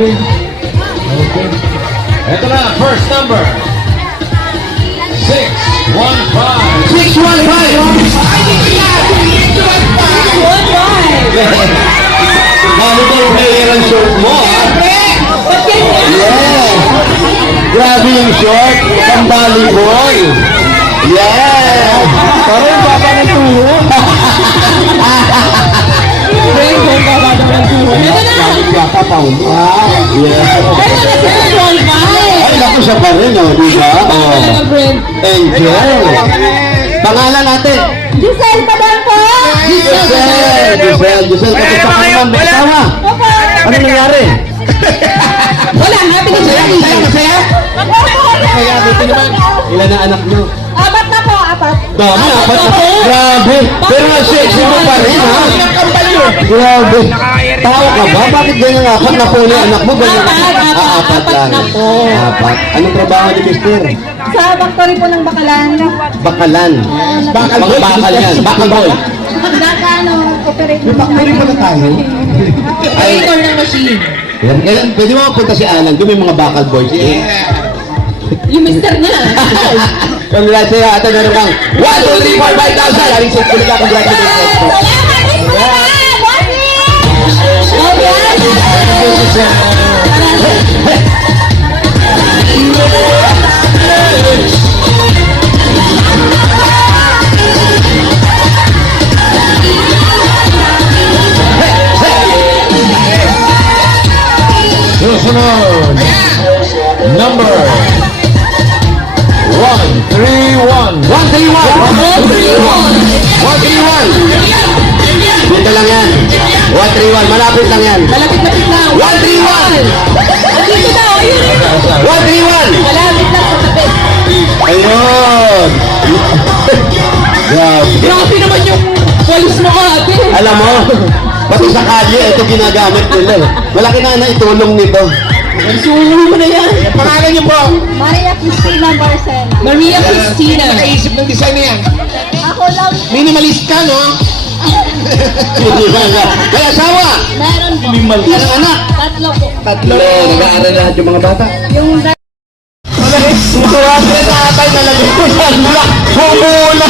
ready? Okay. Ito na, first number. 615. 615. Volleyball player ang short mo, ha? Yeah! Grabe yung short ng volleyball. Yeah! Parang baba ng tuhod. Parang baba ng tuhod. Baba pa. Wow! Yeah! Ay, naku siya pa rin, oh, di ba? Angel! Pangalan natin? Giselle pa lang po! Giselle, kamusta ka naman? May asawa? Ano nangyari? Wala, happy na siya. Masaya? Masaya, dito naman. Ilan na anak niyo? Apat na po, apat. Dami, apat na. Grabe. Pero sexy mo pa rin, ha? Grabe. Tao ka ba? Bakit ganyan apat na po yung anak mo? Apat lang. Apat. Anong trabaho ni Mister? Sa factory po ng Bakalan. Bakalan. Mga bakal yan. Bakal boy. Operator. Factory pala tayo? Operator ng machine. Kailan, pwede mo punta si Alan. Doon may mga bakal boys. Yung mister niya. Congrats sa'yo. Ate, meron kang 1, 2, 3, 4, 5,000. Haring sa kulit ka. Congratulations. Susunod. Number 131. 131. Dito lang yan. 131. Malapit lang yan. Malapit-lapit lang. 131. Dito na, ayun. 131. Malapit lang sa tabi. Ayun. Grabe. Grabe naman yung polis mo ka, ate. Alam mo, pati sa kalye, ito ginagamit nila. Malaki na itulong nito. Sulo mo na yan. Pangalan niyo po? Maria Cristina Barcena. Maria Cristina. Nakaisip ng design na yan. Ako lang. Minimalist ka, no? May asawa. Meron po. Ilang anak? Tatlo po. Tatlo. Nag-aaral lahat yung mga bata. Yung Suwag na tatay na lagi ko sa black. Bumula.